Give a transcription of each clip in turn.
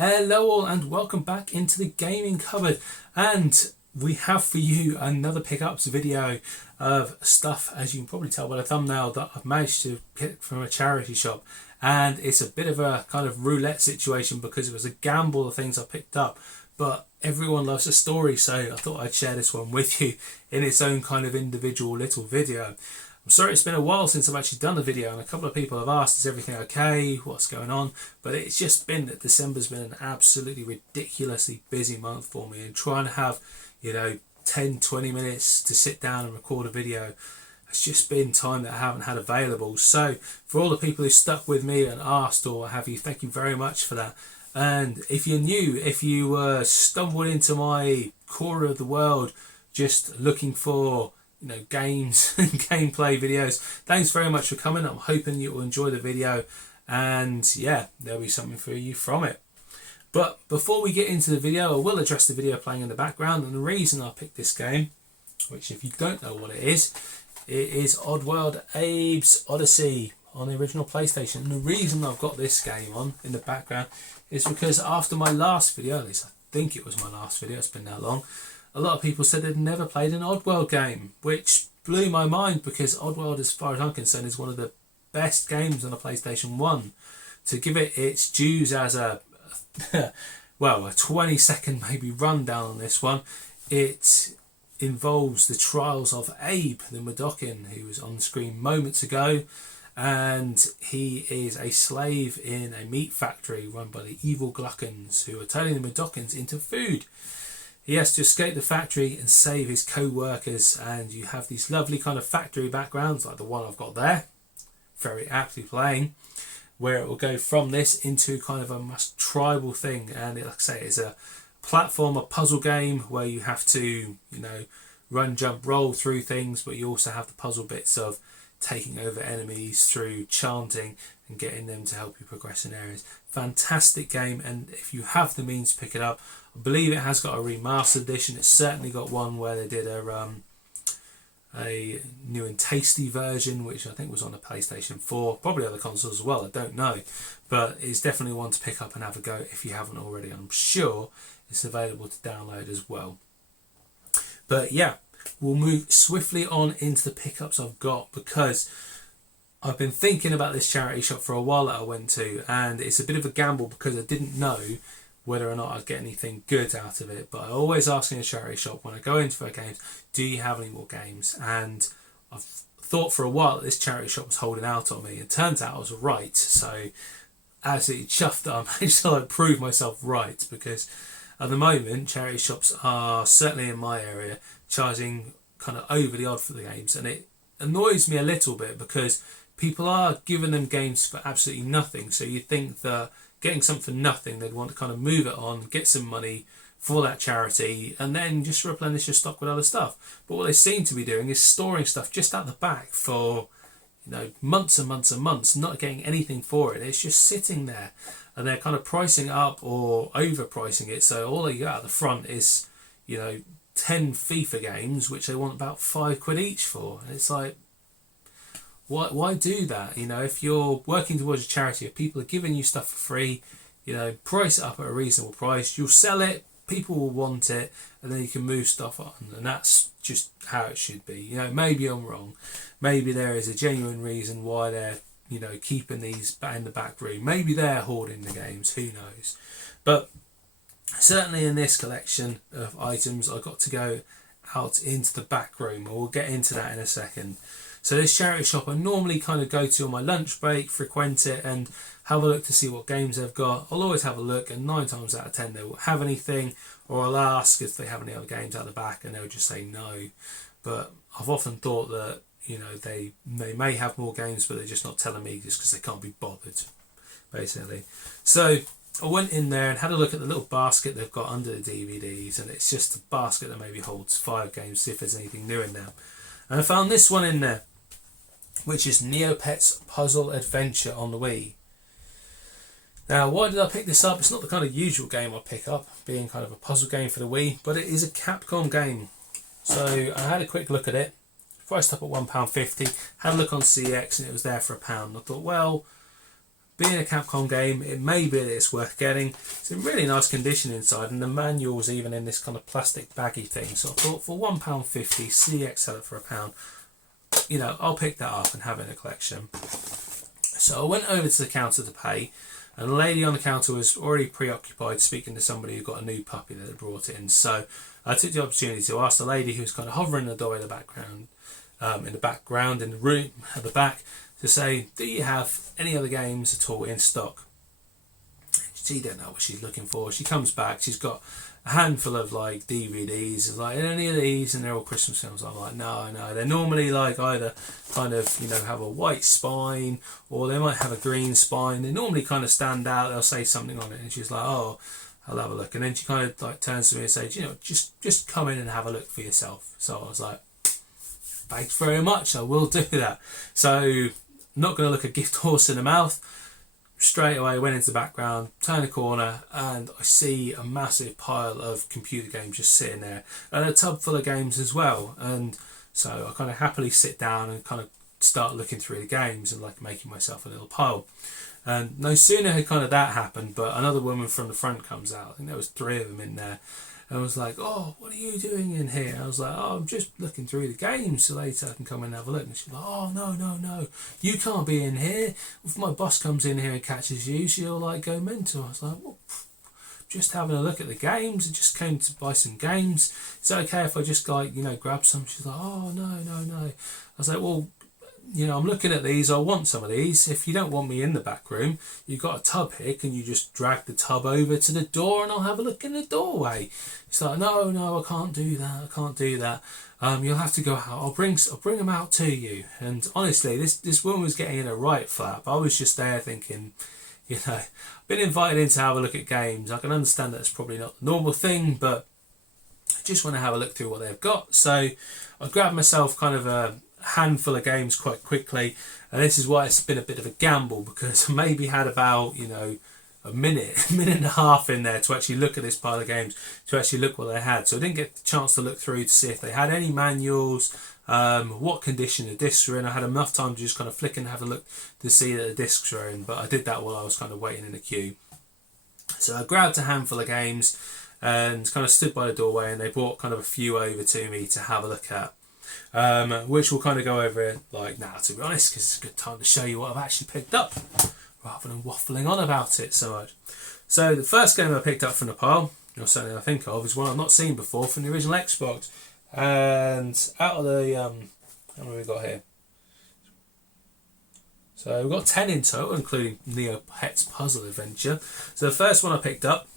Hello all and welcome back into the gaming cupboard, and we have for you another pickups video of stuff, as you can probably tell by the thumbnail, that I've managed to pick from a charity shop. And it's a bit of a kind of roulette situation because it was a gamble of things I picked up, but everyone loves a story, so I thought I'd share this one with you in its own kind of individual little video. I'm sorry it's been a while since I've actually done a video, and a couple of people have asked, is everything okay, what's going on? But it's just been that December's been an absolutely ridiculously busy month for me, and trying to have 10-20 minutes to sit down and record a video has just been time that I haven't had available. So for all the people who stuck with me and asked or what have you, thank you very much for that. And if you're new, if you stumbled into my corner of the world just looking for games and gameplay videos, thanks very much for coming. I'm hoping you will enjoy the video, and yeah, there'll be something for you from it. But before we get into the video, I will address the video playing in the background, and the reason I picked this game, which if you don't know what it is Oddworld Abe's Odyssey on the original PlayStation. And the reason I've got this game on in the background is because after my last video, at least I think it was my last video, it's been that long, a lot of people said they'd never played an Oddworld game, which blew my mind because Oddworld, as far as I'm concerned, is one of the best games on the PlayStation 1. To give it its dues as a 20-second maybe rundown on this one, it involves the trials of Abe the Mudokon, who was on the screen moments ago, and he is a slave in a meat factory run by the evil Gluckons, who are turning the Mudokons into food. He has to escape the factory and save his co-workers, and you have these lovely kind of factory backgrounds like the one I've got there, very aptly playing, where it will go from this into kind of a tribal thing. And like I say, it's a platformer puzzle game where you have to run, jump, roll through things, but you also have the puzzle bits of taking over enemies through chanting and getting them to help you progress in areas. Fantastic game, and if you have the means to pick it up, I believe it has got a remastered edition. It's certainly got one where they did a new and tasty version, which I think was on the PlayStation 4, probably other consoles as well, I don't know, but it's definitely one to pick up and have a go if you haven't already. I'm sure it's available to download as well. But yeah, we'll move swiftly on into the pickups I've got, because I've been thinking about this charity shop for a while that I went to, and it's a bit of a gamble because I didn't know whether or not I'd get anything good out of it. But I always ask in a charity shop when I go into their games, do you have any more games? And I've thought for a while that this charity shop was holding out on me. It turns out I was right, so absolutely chuffed that I managed to prove myself right, because at the moment charity shops are, certainly in my area, charging kind of over the odd for the games, and it annoys me a little bit because people are giving them games for absolutely nothing. So you think that getting something for nothing, they'd want to kind of move it on, get some money for that charity, and then just replenish your stock with other stuff. But what they seem to be doing is storing stuff just out the back for months and months and months, not getting anything for it. It's just sitting there, and they're kind of pricing it up or overpricing it. So all they got at the front is 10 FIFA games, which they want about £5 each for, and it's like, why do that? If you're working towards a charity, if people are giving you stuff for free, price it up at a reasonable price, you'll sell it, people will want it, and then you can move stuff on, and that's just how it should be. Maybe I'm wrong, maybe there is a genuine reason why they're keeping these in the back room, maybe they're hoarding the games, who knows. But certainly in this collection of items, I got to go out into the back room, and we'll get into that in a second. So this charity shop I normally kind of go to on my lunch break, frequent it and have a look to see what games they've got. I'll always have a look, and 9 times out of 10 they won't have anything, or I'll ask if they have any other games out the back and they'll just say no. But I've often thought that they may have more games, but they're just not telling me just because they can't be bothered, basically. So I went in there and had a look at the little basket they've got under the DVDs, and it's just a basket that maybe holds 5 games, see if there's anything new in there. And I found this one in there, which is Neopets Puzzle Adventure on the Wii. Now, why did I pick this up? It's not the kind of usual game I pick up, being kind of a puzzle game for the Wii, but it is a Capcom game. So I had a quick look at it, priced up at £1.50, had a look on CX, and it was there for £1. I thought, well, being a Capcom game, it may be that it's worth getting. It's in really nice condition inside, and the manual's even in this kind of plastic baggy thing. So I thought for £1.50, CX sell it for £1. You know, I'll pick that up and have it in a collection. So I went over to the counter to pay, and the lady on the counter was already preoccupied speaking to somebody who got a new puppy that had brought it in. So I took the opportunity to ask the lady who was kind of hovering the door in the background, in the room at the back, to say, do you have any other games at all in stock? She didn't know what she's looking for. She comes back, she's got a handful of like DVDs. It's like, any of these? And they're all Christmas films. I'm like, no. They're normally like either kind of, you know, have a white spine, or they might have a green spine. They normally kind of stand out. They'll say something on it, and she's like, oh, I'll have a look. And then she kind of like turns to me and says, you know, just come in and have a look for yourself. So I was like, thanks very much, I will do that. So not going to look a gift horse in the mouth. Straight away went into the background, turn a corner, and I see a massive pile of computer games just sitting there, and a tub full of games as well. And so I kind of happily sit down and kind of start looking through the games and like making myself a little pile. And no sooner had kind of that happened, but another woman from the front comes out. I think there was 3 of them in there. And I was like, oh, what are you doing in here? I was like, oh, I'm just looking through the games so later I can come and have a look. And she's like, oh, no, you can't be in here. If my boss comes in here and catches you, she'll like go mental. I was like, well, just having a look at the games. I just came to buy some games. Is it okay if I just like, you know, grab some? She's like, oh, no. I was like, well, you know, I'm looking at these, I want some of these. If you don't want me in the back room, you've got a tub here, can you just drag the tub over to the door and I'll have a look in the doorway? It's like, no, I can't do that. You'll have to go out. I'll bring them out to you. And honestly, this woman was getting in a right flap. I was just there thinking, you know, I've been invited in to have a look at games. I can understand that it's probably not the normal thing, but I just want to have a look through what they've got. So I grabbed myself kind of a handful of games quite quickly, and this is why it's been a bit of a gamble, because I maybe had about, you know, a minute and a half in there to actually look at this pile of games, to actually look what they had. So I didn't get the chance to look through to see if they had any manuals, what condition the discs were in. I had enough time to just kind of flick and have a look to see that the discs were in, but I did that while I was kind of waiting in the queue. So I grabbed a handful of games and kind of stood by the doorway, and they brought kind of a few over to me to have a look at. Which we'll kind of go over like now, to be honest, because it's a good time to show you what I've actually picked up rather than waffling on about it so much. So the first game I picked up from the pile, or certainly I think of, is one I've not seen before from the original Xbox. And out of the how many have we got here? So we've got 10 in total, including Neo Pet's Puzzle Adventure. So the first one I picked up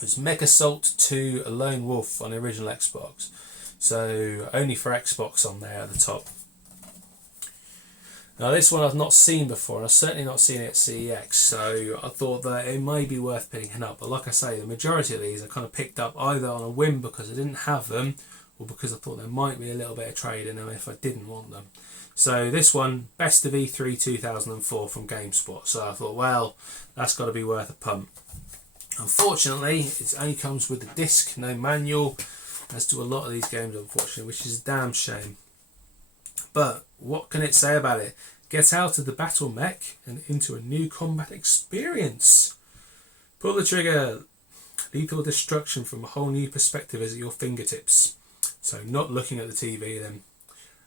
was Mech Assault 2 A Lone Wolf on the original Xbox. So only for Xbox on there at the top. Now this one I've not seen before, and I've certainly not seen it at CEX, so I thought that it may be worth picking up. But like I say, the majority of these I kind of picked up either on a whim because I didn't have them, or because I thought there might be a little bit of trade in them if I didn't want them. So this one, Best of E3 2004 from GameSpot. So I thought, well, that's got to be worth a pump. Unfortunately, it only comes with the disc, no manual, as do a lot of these games, unfortunately, which is a damn shame. But what can it say about it? Get out of the battle mech and into a new combat experience. Pull the trigger. Lethal destruction from a whole new perspective is at your fingertips. So not looking at the TV then.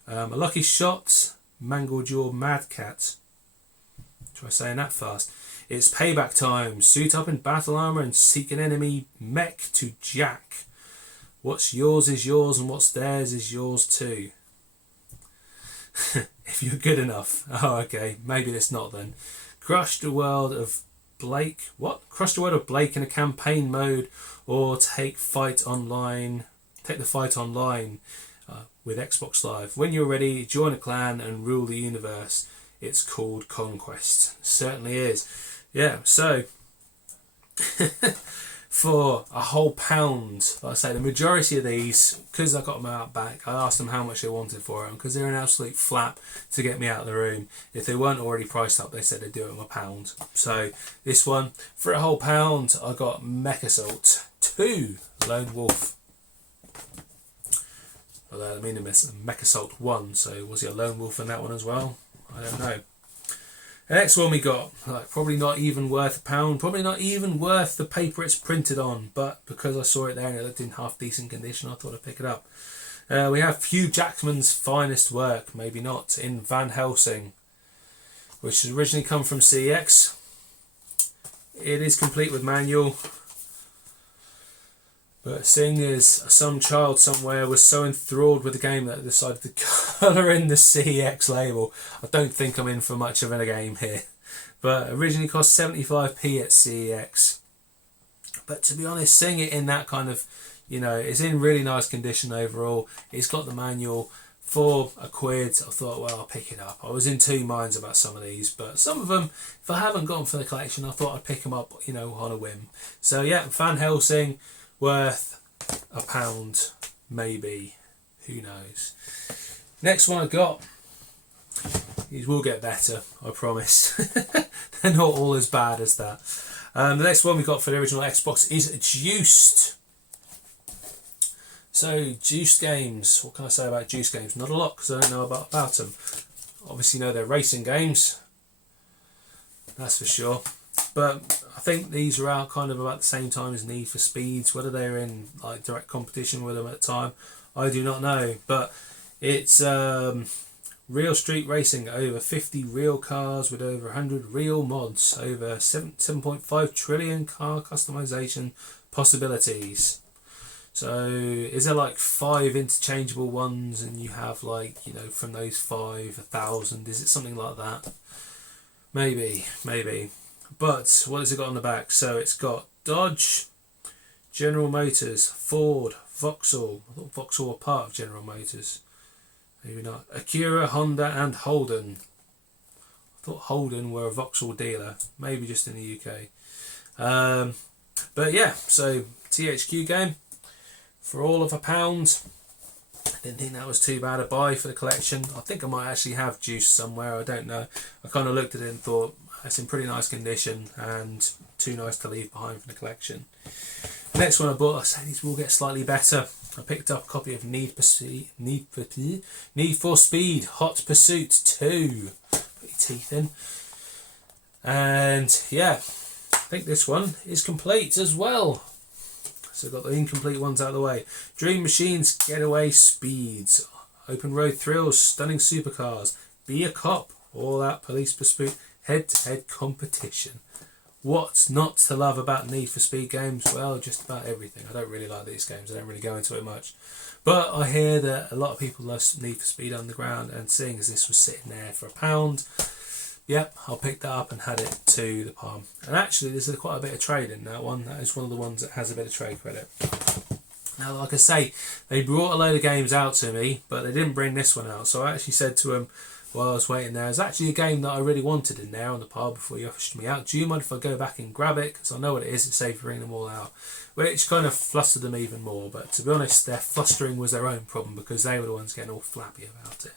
A lucky shot. Mangled your mad cat. Try saying that fast. It's payback time. Suit up in battle armor and seek an enemy mech to jack. What's yours is yours, and what's theirs is yours too. If you're good enough. Oh, okay. Maybe it's not then. Crush the world of Blake. What? Crush the world of Blake in a campaign mode, or take the fight online with Xbox Live. When you're ready, join a clan and rule the universe. It's called Conquest. Certainly is. Yeah. So. For a whole £1, like I say, the majority of these, because I got them out back, I asked them how much they wanted for them, because they're an absolute flap to get me out of the room. If they weren't already priced up, they said they'd do it on £1. So this one, for a whole £1, I got Mech Assault 2 Lone Wolf. Although I mean Mech Assault 1, so was he a Lone Wolf in that one as well? I don't know. The next one we got, like, probably not even worth £1, probably not even worth the paper it's printed on, but because I saw it there and it looked in half decent condition, I thought I'd pick it up. We have Hugh Jackman's finest work, maybe not, in Van Helsing, which has originally come from CEX. It is complete with manual, but seeing as some child somewhere was so enthralled with the game that I decided to colour in the CEX label, I don't think I'm in for much of a game here. But originally cost 75p at CEX. But to be honest, seeing it in that kind of, it's in really nice condition overall. It's got the manual for £1. I thought, well, I'll pick it up. I was in two minds about some of these, but some of them, if I haven't gone for the collection, I thought I'd pick them up, on a whim. So yeah, Van Helsing, worth £1, maybe. Who knows? Next one I got. These will get better, I promise. They're not all as bad as that. The next one we got for the original Xbox is Juiced. So, Juiced games. What can I say about Juiced games? Not a lot, because I don't know about them. Obviously know they're racing games. That's for sure. But I think these are out kind of about the same time as Need for Speeds. Whether they're in like direct competition with them at the time, I do not know. But it's real street racing, over 50 real cars with over 100 real mods, over 7.5 trillion car customization possibilities. So is there like 5 interchangeable ones, and you have like, from those 5, 1,000? Is it something like that? Maybe. But what has it got on the back? So it's got Dodge, General Motors, Ford, Vauxhall. I thought Vauxhall were part of General Motors. Maybe not. Acura, Honda and Holden. I thought Holden were a Vauxhall dealer. Maybe just in the UK. But yeah, so THQ game for all of £1. Didn't think that was too bad a buy for the collection. I think I might actually have Juice somewhere, I don't know. I kind of looked at it and thought, it's in pretty nice condition and too nice to leave behind for the collection. The next one I bought, I say these will get slightly better. I picked up a copy of Need for Speed Hot Pursuit 2. Put your teeth in. And yeah, I think this one is complete as well. So I've got the incomplete ones out of the way. Dream Machines Getaway Speeds, Open Road Thrills, Stunning Supercars, Be a Cop, All Out Police Pursuit, Head-to-head competition. What's not to love about Need for Speed games? Well, just about everything. I don't really like these games. I don't really go into it much. But I hear that a lot of people love Need for Speed Underground, and seeing as this was sitting there for £1, yep, I'll pick that up and had it to the palm. And actually, there's quite a bit of trade in that one. That is one of the ones that has a bit of trade credit. Now, like I say, they brought a load of games out to me, but they didn't bring this one out. So I actually said to them, while I was waiting there, there's actually a game that I really wanted in there on the pile before you pushed me out. Do you mind if I go back and grab it? Because I know what it is. It's safe to bring them all out. Which kind of flustered them even more. But to be honest, their flustering was their own problem, because they were the ones getting all flappy about it.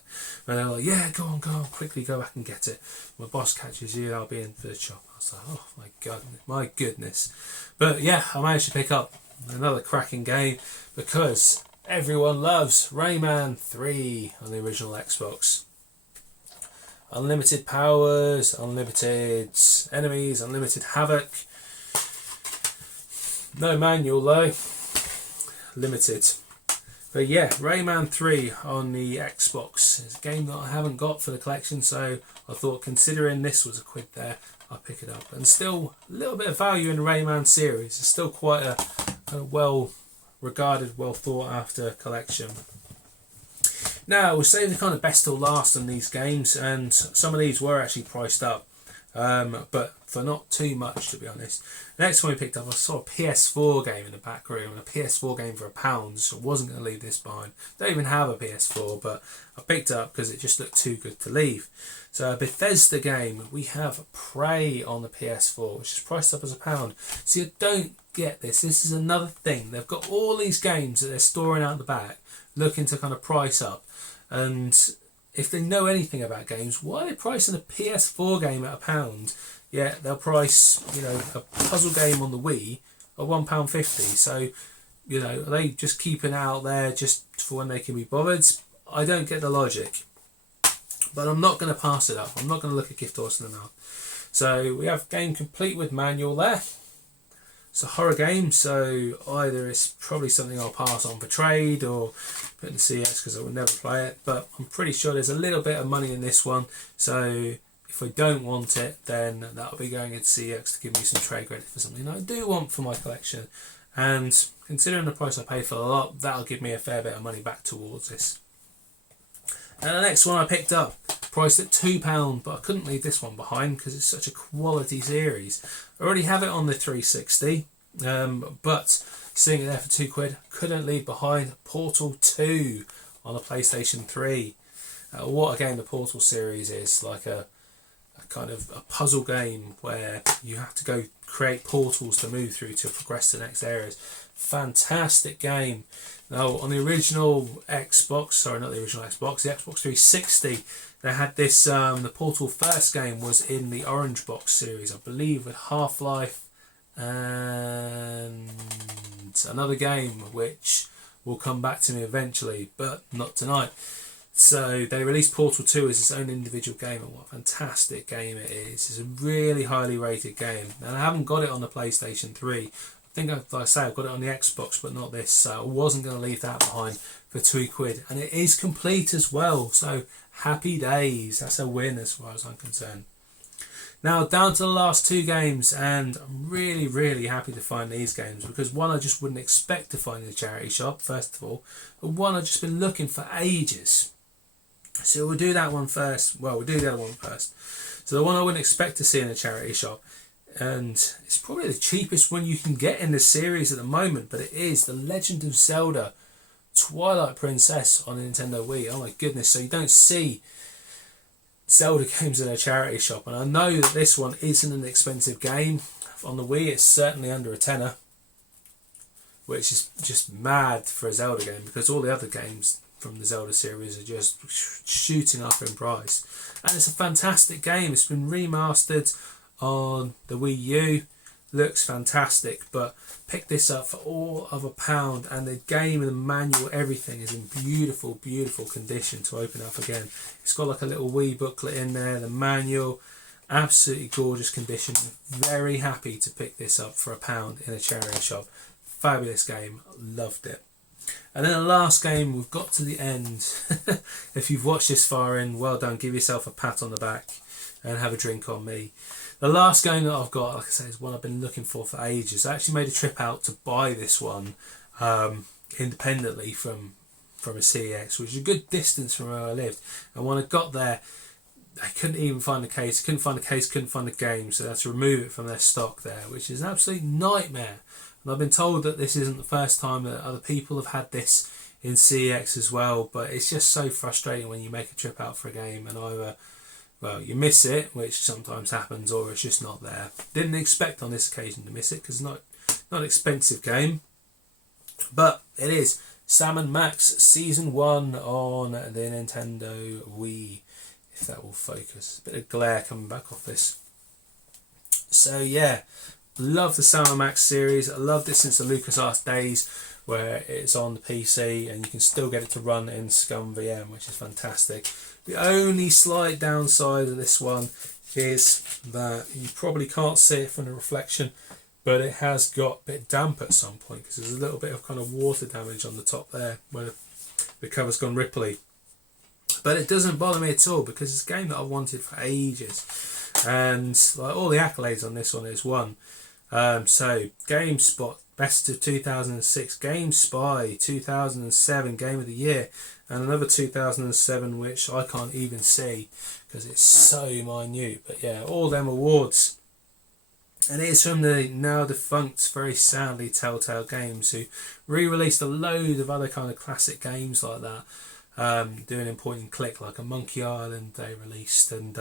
And they were like, yeah, go on, quickly go back and get it. My boss catches you, I'll be in for the shop. I was like, oh my goodness. But yeah, I managed to pick up another cracking game, because everyone loves Rayman 3 on the original Xbox. Unlimited powers, unlimited enemies, unlimited havoc. No manual though. Limited. But yeah, Rayman 3 on the Xbox is a game that I haven't got for the collection, so I thought, considering this was £1 there, I'll pick it up. And still a little bit of value in the Rayman series. It's still quite a well regarded, well thought after collection. Now, we'll save the kind of best till last on these games, and some of these were actually priced up, but for not too much, to be honest. The next one we picked up, I saw a PS4 game in the back room, and a PS4 game for £1, so I wasn't going to leave this behind. Don't even have a PS4, but I picked it up because it just looked too good to leave. So a Bethesda game, we have Prey on the PS4, which is priced up as £1. So you don't get this. This is another thing. They've got all these games that they're storing out the back, looking to kind of price up. And if they know anything about games, why are they pricing a PS4 game at £1? Yeah, they'll price, a puzzle game on the Wii at £1.50. So, are they just keeping it out there just for when they can be bothered? I don't get the logic. but I'm not going to pass it up. I'm not going to look a gift horse in the mouth. So we have game complete with manual there. It's a horror game, so either it's probably something I'll pass on for trade or put in the CX because I would never play it. But I'm pretty sure there's a little bit of money in this one. So if I don't want it, then that'll be going into CX to give me some trade credit for something I do want for my collection. And considering the price I paid for the lot, that'll give me a fair bit of money back towards this. And the next one I picked up, priced at £2, but I couldn't leave this one behind because it's such a quality series. I already have it on the 360, but seeing it there for £2, couldn't leave behind Portal 2 on the PlayStation 3. What a game the Portal series is, like a kind of a puzzle game where you have to go create portals to move through to progress to the next areas. Fantastic game. Now on the original Xbox, sorry, not the original Xbox, the Xbox 360, they had this, the Portal first game was in the Orange Box series, I believe, with Half-Life and another game which will come back to me eventually, but not tonight. So they released Portal 2 as its own individual game, and what a fantastic game it is. It's a really highly rated game, and I haven't got it on the PlayStation 3. I think, like I say, I've got it on the Xbox, but not this, so I wasn't going to leave that behind for £2. And it is complete as well, so happy days. That's a win as far as I'm concerned. Now down to the last two games, and I'm really, really happy to find these games because one I just wouldn't expect to find in a charity shop, first of all, but one I've just been looking for ages. So we'll do that one first. Well, we'll do the other one first. So the one I wouldn't expect to see in a charity shop, and it's probably the cheapest one you can get in the series at the moment, but it is The Legend of Zelda Twilight Princess on Nintendo Wii. Oh my goodness, so you don't see Zelda games in a charity shop, and I know that this one isn't an expensive game. On the Wii it's certainly under a tenner, which is just mad for a Zelda game because all the other games from the Zelda series are just shooting up in price. And it's a fantastic game. It's been remastered on the Wii U, looks fantastic, but pick this up for all of £1, and the game and the manual, everything is in beautiful, beautiful condition to open up again. It's got like a little Wii booklet in there, the manual, absolutely gorgeous condition. Very happy to pick this up for £1 in a charity shop. Fabulous game, loved it. And then the last game, we've got to the end. If you've watched this far in, well done, give yourself a pat on the back and have a drink on me. The last game that I've got, like I say, is one I've been looking for ages. I actually made a trip out to buy this one independently from a CEX, which is a good distance from where I lived. And when I got there, I couldn't even find the case, couldn't find the game, so I had to remove it from their stock there, which is an absolute nightmare. And I've been told that this isn't the first time that other people have had this in CEX as well, but it's just so frustrating when you make a trip out for a game and either, well, you miss it, which sometimes happens, or it's just not there. Didn't expect on this occasion to miss it because it's not an expensive game, but it is. Sam & Max Season 1 on the Nintendo Wii, if that will focus. A bit of glare coming back off this. So yeah, love the Sam & Max series. I loved it since the LucasArts days where it's on the PC and you can still get it to run in Scum VM, which is fantastic. The only slight downside of this one is that you probably can't see it from the reflection, but it has got a bit damp at some point because there's a little bit of kind of water damage on the top there where the cover's gone ripply. But it doesn't bother me at all because it's a game that I've wanted for ages, and like all the accolades on this one is won. So GameSpot Best of 2006, GameSpy 2007 Game of the Year, and another 2007 which I can't even see because it's so minute. But yeah, all them awards. And it is from the now defunct, very sadly, Telltale Games, who re-released a load of other kind of classic games like that, doing in point and click, like a Monkey Island they released, and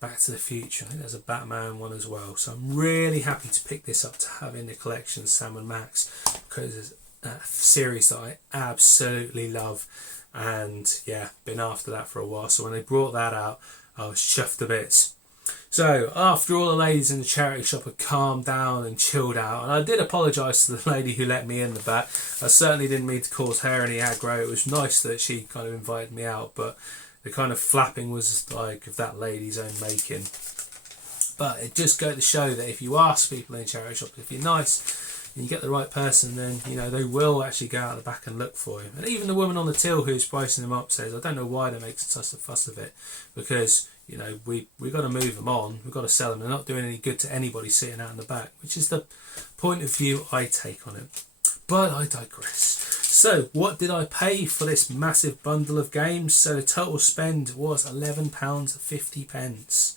Back to the Future. I think there's a Batman one as well. So I'm really happy to pick this up to have in the collection, Sam & Max, because it's a series that I absolutely love, and yeah, been after that for a while. So when they brought that out, I was chuffed to bits. So after all the ladies in the charity shop had calmed down and chilled out, and I did apologise to the lady who let me in the back. I certainly didn't mean to cause her any aggro. It was nice that she kind of invited me out, but The kind of flapping was like of that lady's own making. But it just goes to show that if you ask people in charity shops, if you're nice and you get the right person, then they will actually go out the back and look for you. And even the woman on the till who's pricing them up says, I don't know why they're making such a fuss of it, because we got to move them on, we've got to sell them. They're not doing any good to anybody sitting out in the back, which is the point of view I take on it. But I digress. So what did I pay for this massive bundle of games? So the total spend was £11.50,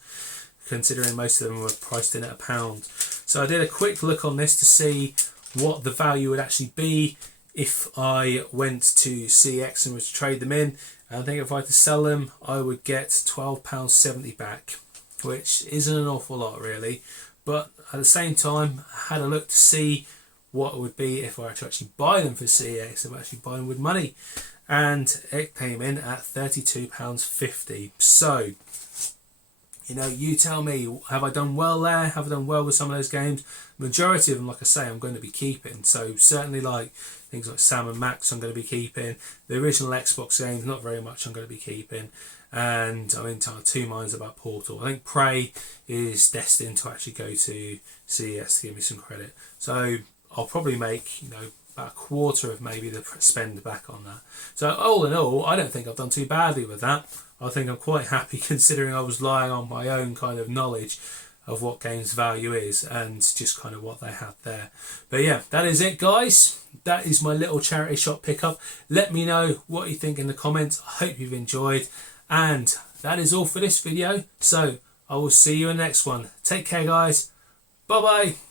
considering most of them were priced in at £1. So I did a quick look on this to see what the value would actually be if I went to CX and was to trade them in. And I think if I had to sell them, I would get £12.70 back, which isn't an awful lot really. But at the same time, I had a look to see what it would be if I were to actually buy them for CX, if I actually buy them with money. And it came in at £32.50. So, you tell me, have I done well there? Have I done well with some of those games? Majority of them, like I say, I'm going to be keeping. So certainly like things like Sam and Max I'm going to be keeping. The original Xbox games, not very much I'm going to be keeping. And I'm in two minds about Portal. I think Prey is destined to actually go to CES to give me some credit. So I'll probably make, about a quarter of maybe the spend back on that. So all in all, I don't think I've done too badly with that. I think I'm quite happy considering I was relying on my own kind of knowledge of what games value is and just kind of what they had there. But yeah, that is it, guys. That is my little charity shop pickup. Let me know what you think in the comments. I hope you've enjoyed. And that is all for this video. So I will see you in the next one. Take care, guys. Bye-bye.